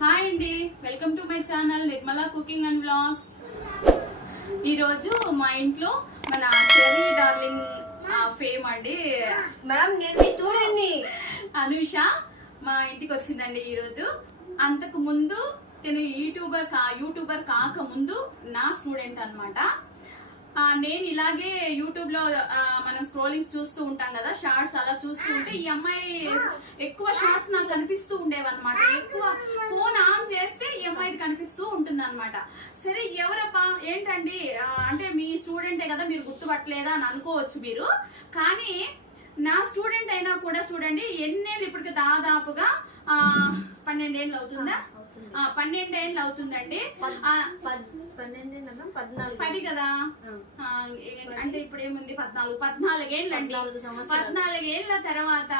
Hi అండి. Welcome to my channel Nirmala cooking and blogs ఈరోజు మా ఇంట్లో మన చెర్రీ డార్లింగ్ ఫేమ్ అండి. మ్యామ్ నేను మీ స్టూడెంట్ని అనుష మా ఇంటికి వచ్చిందండి ఈరోజు అంతకు ముందు నేను యూట్యూబర్ కా యూట్యూబర్ కాక ముందు నా స్టూడెంట్ అనమాట నేను ఇలాగే యూట్యూబ్లో మనం స్క్రోలింగ్స్ చూస్తూ ఉంటాం కదా షార్ట్స్ అలా చూస్తూ ఉంటే ఈ అమ్మాయి ఎక్కువ షార్ట్స్ నాకు కనిపిస్తూ ఉండేవన్నమాట. ఎక్కువ ఫోన్ ఆన్ చేస్తే ఈ అమ్మాయిది కనిపిస్తూ ఉంటుంది అనమాట సరే ఎవరప్పా? ఏంటండి? అంటే మీ స్టూడెంటే కదా మీరు గుర్తుపట్టలేదా అని అనుకోవచ్చు మీరు. కానీ నా స్టూడెంట్ అయినా కూడా చూడండి ఎన్నేళ్ళు ఇప్పటికి దాదాపుగా ఆ, పన్నెండేళ్ళు అవుతుందా? పన్నెండేళ్ళు అవుతుందండి. పద్నాలుగు. పది కదా? అంటే ఇప్పుడు ఏముంది? పద్నాలుగు. పద్నాలుగేళ్ళు అండి? పద్నాలుగు. పద్నాలుగేళ్ళ తర్వాత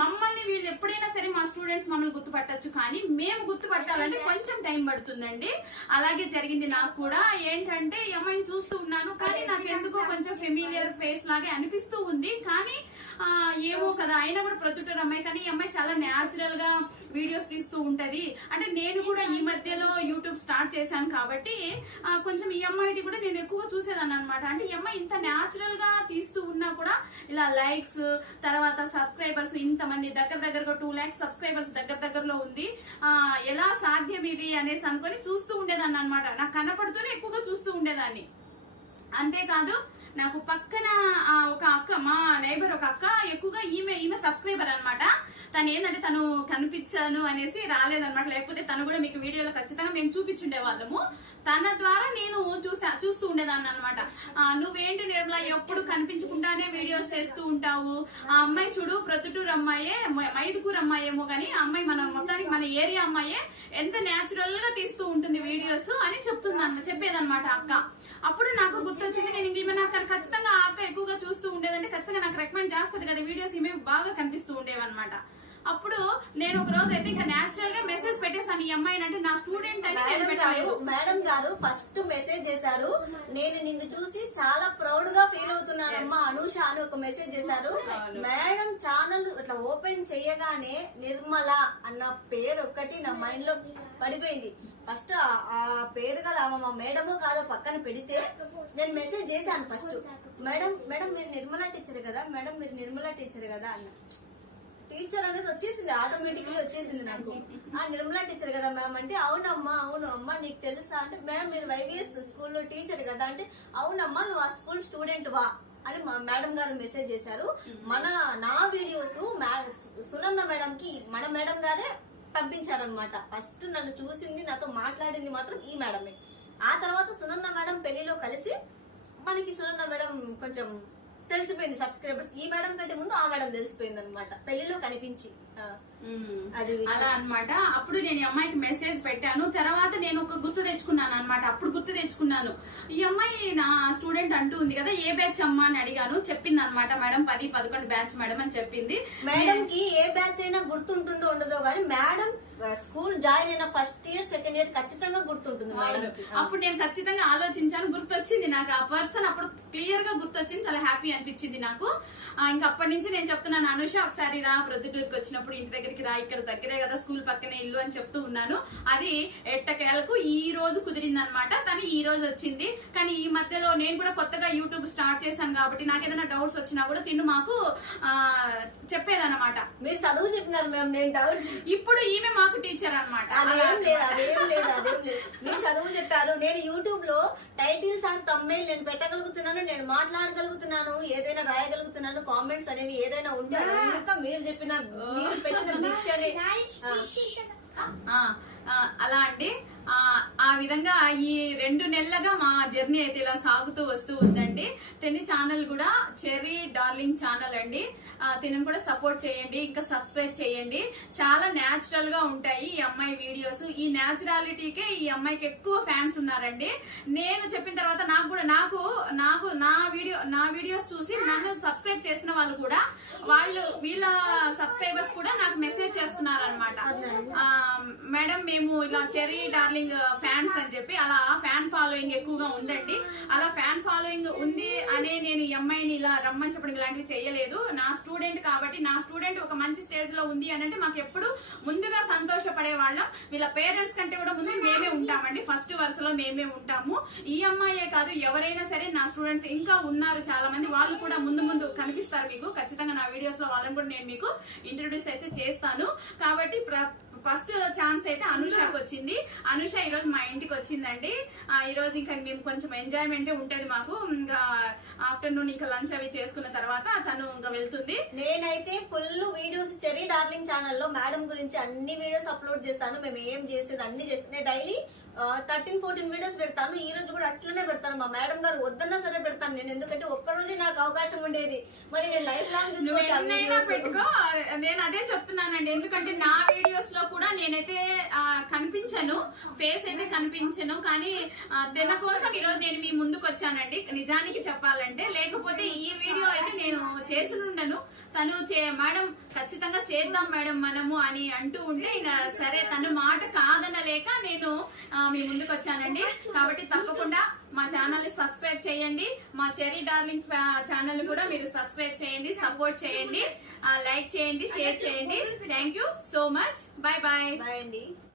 మమ్మల్ని వీళ్ళు ఎప్పుడైనా సరే మా స్టూడెంట్స్ మమ్మల్ని గుర్తుపట్టొచ్చు కానీ మేము గుర్తుపట్టాలంటే కొంచెం టైం పడుతుందండి. అలాగే జరిగింది నాకు కూడా. ఏంటంటే ఈ అమ్మాయిని చూస్తూ ఉన్నాను కానీ నాకు ఎందుకో కొంచెం ఫెమిలియర్ ఫేస్ లాగే అనిపిస్తూ ఉంది. కానీ ఆ, ఏమో కదా అయినా కూడా ప్రొద్దుటూరు అమ్మాయి కానీ ఈ అమ్మాయి చాలా న్యాచురల్గా వీడియోస్ తీస్తూ ఉంటది. అంటే నేను కూడా ఈ మధ్యలో యూట్యూబ్ స్టార్ట్ చేశాను కాబట్టి కాబట్టి కొంచెం ఈ అమ్మాయిటి కూడా నేను ఎక్కువగా చూసేదాన్ని అనమాట అంటే ఈ అమ్మాయి ఇంత న్యాచురల్గా తీస్తూ ఉన్నా కూడా ఇలా లైక్స్ తర్వాత సబ్స్క్రైబర్స్ ఇంతమంది దగ్గర దగ్గరగా టూ ల్యాక్స్ సబ్స్క్రైబర్స్ దగ్గర దగ్గరలో ఉంది. ఆ, ఎలా సాధ్యం ఇది అనేసి అనుకొని చూస్తూ ఉండేదాన్ని అనమాట నాకు కనపడుతూనే ఎక్కువగా చూస్తూ ఉండేదాన్ని. అంతేకాదు నాకు పక్కన ఒక అక్క మా నైబర్ ఒక అక్క ఎక్కువగా ఈమె ఈమె సబ్స్క్రైబర్ అనమాట తను ఏంటంటే తను కనిపించాను అనేసి రాలేదనమాట లేకపోతే తను కూడా మీకు వీడియోలో ఖచ్చితంగా మేము చూపించుండే వాళ్ళము. తన ద్వారా నేను చూస్తా చూస్తూ ఉండేదాన్ని అనమాట నువ్వేంటి నిర్మల ఎప్పుడు కనిపించకుండానే వీడియోస్ చేస్తూ ఉంటావు? ఆ అమ్మాయి చూడు ప్రొద్దుటూరు అమ్మాయే మైదుకూరు అమ్మాయేమో కానీ అమ్మాయి మన మొత్తానికి మన ఏరియా అమ్మాయే ఎంత న్యాచురల్గా తీస్తూ ఉంటుంది వీడియోస్ అని చెప్తుందన్న చెప్పేదన్నమాట అక్క. అప్పుడు నాకు గుర్తొచ్చింది నేను ఇంక ఈమె ఖచ్చితంగా ఆ అక్క ఎక్కువగా చూస్తూ ఉండేదంటే ఖచ్చితంగా నాకు రికమెండ్ చేస్తుంది కదా వీడియోస్ ఏమేమి బాగా కనిపిస్తూ ఉండేవన్నమాట. అప్పుడు నేను ఒక రోజు అయితే ఇంకా నేచురల్గా మెసేజ్ పెట్టేసాను ఈ అమ్మాయిని అంటే నా స్టూడెంట్ అని నేను మేడం గారు పెట్టలేదు మేడం గారు ఫస్ట్ మెసేజ్ చేశారు. నేను నిన్ను చూసి చాలా ప్రౌడ్గా ఫీల్ అవుతున్నానమ్మా. అనూష అని ఒక మెసేజ్ చేశారు. మేడం ఛానల్ ఇట్లా ఓపెన్ చేయగానే నిర్మల అన్న పేరు ఒక్కటి నా మైండ్లో పడిపోయింది. ఫస్ట్ ఆ పేరు గల మా మేడమో కాదో పక్కన పెడితే నేను మెసేజ్ చేశాను ఫస్ట్ మేడం మేడం మీరు నిర్మల టీచర్ కదా మేడం మీరు నిర్మల టీచర్ కదా అన్న. టీచర్ అనేది వచ్చేసింది ఆటోమేటిక్లీ వచ్చేసింది నాకు. ఆ నిర్మలా టీచర్ కదా మ్యామ్ అంటే అవునమ్మా అవును అమ్మా నీకు తెలుసా? అంటే మేడం మీరు వైవిఎస్ స్కూల్లో టీచర్ కదా? అంటే అవునమ్మా నువ్వు ఆ స్కూల్ స్టూడెంట్ వా అని మా మేడం గారు మెసేజ్ చేశారు. మన నా వీడియోస్ సునంద మేడం కి మన మేడం గారే పంపించారనమాట ఫస్ట్ నన్ను చూసింది నాతో మాట్లాడింది మాత్రం ఈ మేడమే. ఆ తర్వాత సునంద మేడం పెళ్ళిలో కలిసి మనకి సునంద మేడం కొంచెం తెలిసిపోయింది సబ్స్క్రైబర్స్ ఈ మేడం కంటే ముందు ఆ మేడం తెలిసిపోయింది అనమాట పెళ్ళిలో కనిపించి. అది. అలా అన్నమాట. అప్పుడు నేను ఈ అమ్మాయికి మెసేజ్ పెట్టాను. తర్వాత నేను ఒక గుర్తు తెచ్చుకున్నాను అనమాట అప్పుడు గుర్తు తెచ్చుకున్నాను. ఈ అమ్మాయి నా స్టూడెంట్ అంటూ ఉంది కదా ఏ బ్యాచ్ అమ్మా అని అడిగాను. చెప్పింది అనమాట మేడం పది పదకొండు బ్యాచ్ మేడం అని చెప్పింది. మేడం కి ఏ బ్యాచ్ అయినా గుర్తుంటుందో ఉండదో కానీ మేడం స్కూల్ జాయిన్ అయిన ఫస్ట్ ఇయర్ సెకండ్ ఇయర్ ఖచ్చితంగా గుర్తుంటుంది మేడం. అప్పుడు నేను ఖచ్చితంగా ఆలోచించాను గుర్తొచ్చింది నాకు. ఆ పర్సన్ అప్పుడు క్లియర్గా గుర్తొచ్చింది చాలా హ్యాపీ అనిపించింది నాకు. ఇంకా అప్పటి నుంచి నేను చెప్తున్నాను అనుష ఒకసారి రా ప్రొద్దుటూరుకి వచ్చినప్పుడు ఇంటి దగ్గరికి రా ఇక్కడ దగ్గరే కదా స్కూల్ పక్కనే ఇల్లు అని చెప్తూ ఉన్నాను. అది ఎట్టకేలకు ఈ రోజు కుదిరింది అనమాట తను ఈ రోజు వచ్చింది. కానీ ఈ మధ్యలో నేను కూడా కొత్తగా యూట్యూబ్ స్టార్ట్ చేశాను కాబట్టి నాకు ఏదైనా డౌట్స్ వచ్చినా కూడా తిను మాకు చెప్పేదన్నమాట మీరు చదువు చెప్పినారు మ్యామ్ నేను డౌట్స్ ఇప్పుడు ఈమె మాకు టీచర్ అనమాట అదేం లేదు అదేం లేదు అదేం లేదు. మీరు చదువు చెప్పారు. నేను యూట్యూబ్లో టైటిల్స్ అండ్ తమ్మేలు నేను పెట్టగలుగుతున్నాను నేను మాట్లాడగలుగుతున్నాను ఏదైనా రాయగలుగుతున్నాను కామెంట్స్ అనేవి ఏదైనా ఉంటే అదంతా మీరు చెప్పిన మీరు పెట్టిన డిక్షనరీ అలా అండి. ఆ, విధంగా ఈ రెండు నెలలుగా మా జర్నీ అయితే ఇలా సాగుతూ వస్తూ ఉందండి. తెన్ని ఛానల్ కూడా చెర్రీ డార్లింగ్ ఛానల్ అండి. ఆ, తినను కూడా సపోర్ట్ చేయండి ఇంకా సబ్స్క్రైబ్ చేయండి. చాలా న్యాచురల్గా ఉంటాయి ఈ అమ్మాయి వీడియోస్. ఈ న్యాచురాలిటీకే ఈ అమ్మాయికి ఎక్కువ ఫ్యాన్స్ ఉన్నారండి. నేను చెప్పిన తర్వాత నాకు కూడా నాకు నాకు నా వీడియో నా వీడియోస్ చూసి నన్ను సబ్స్క్రైబ్ చేసిన వాళ్ళు కూడా వాళ్ళు వీళ్ళ సబ్స్క్రైబర్స్ కూడా నాకు మెసేజ్ చేస్తున్నారు అనమాట మేడం మేము ఇలా చెరీ డార్లింగ్ ఫ్యాన్స్ uh, అని చెప్పి అలా ఫ్యాన్ ఫాలోయింగ్ ఎక్కువగా ఉందండి. అలా ఫ్యాన్ ఫాలోయింగ్ ఉంది అనే నేను ఈ అమ్మాయిని ఇలా రమ్మని చెప్పడం ఇలాంటివి చేయలేదు. నా స్టూడెంట్ కాబట్టి నా స్టూడెంట్ ఒక మంచి స్టేజ్లో ఉంది అని అంటే మాకు ఎప్పుడు ముందుగా సంతోషపడే వాళ్ళం. వీళ్ళ పేరెంట్స్ కంటే కూడా ముందు మేమే ఉంటామండి. ఫస్ట్ వరుసలో మేమే ఉంటాము. ఈ అమ్మాయే కాదు ఎవరైనా సరే నా స్టూడెంట్స్ ఇంకా ఉన్నారు చాలా మంది వాళ్ళు కూడా ముందు ముందు కనిపిస్తారు మీకు. ఖచ్చితంగా నా వీడియోస్లో వాళ్ళని కూడా నేను మీకు ఇంట్రొడ్యూస్ అయితే చేస్తాను. కాబట్టి ఫస్ట్ ఛాన్స్ అయితే అనుషకు వచ్చింది. అనుష ఈ రోజు మా ఇంటికి వచ్చిందండి. ఆ, ఈ రోజు ఇంకా మేము కొంచెం ఎంజాయ్మెంట్ ఉంటది మాకు. ఇంకా ఆఫ్టర్నూన్ ఇంకా లంచ్ అవి చేసుకున్న తర్వాత తను ఇంకా వెళ్తుంది. నేనైతే ఫుల్ వీడియోస్ చెరీ డార్లింగ్ ఛానల్లో మేడం గురించి అన్ని వీడియోస్ అప్లోడ్ చేస్తాను. మేము ఏం చేసేది అన్ని చేస్తాను. డైలీ థర్టీన్ ఫోర్టీన్ వీడియోస్ పెడతాను. ఈ రోజు కూడా అట్లనే పెడతాను. మా మేడం గారు వద్దన్నా సరే పెడతాను నేను. ఎందుకంటే ఒక్క రోజే నాకు అవకాశం ఉండేది. మరి నేను లైఫ్ లాంగ్ నువ్వు నేను అదే చెప్తున్నానండి. ఎందుకంటే నా వీడియోస్లో కూడా నేనైతే కనిపించను. ఫేస్ అయితే కనిపించను. కానీ తిన కోసం ఈరోజు నేను మీ ముందుకు వచ్చానండి. నిజానికి చెప్పాలంటే లేకపోతే ఈ వీడియో అయితే నేను చేసి ఉండను తను చే మేడం ఖచ్చితంగా చేద్దాం మేడం మనము అని అంటూ ఉంటే సరే తను మాట కాదనలేక నేను మీ ముందుకు వచ్చానండి. కాబట్టి తప్పకుండా మా ఛానల్ని సబ్స్క్రైబ్ చేయండి. మా చెరీ డార్లింగ్ ఛానల్ కూడా మీరు సబ్స్క్రైబ్ చేయండి సపోర్ట్ చేయండి. లైక్ చేయండి షేర్ చేయండి. Thank you so much. Bye bye bye అండి.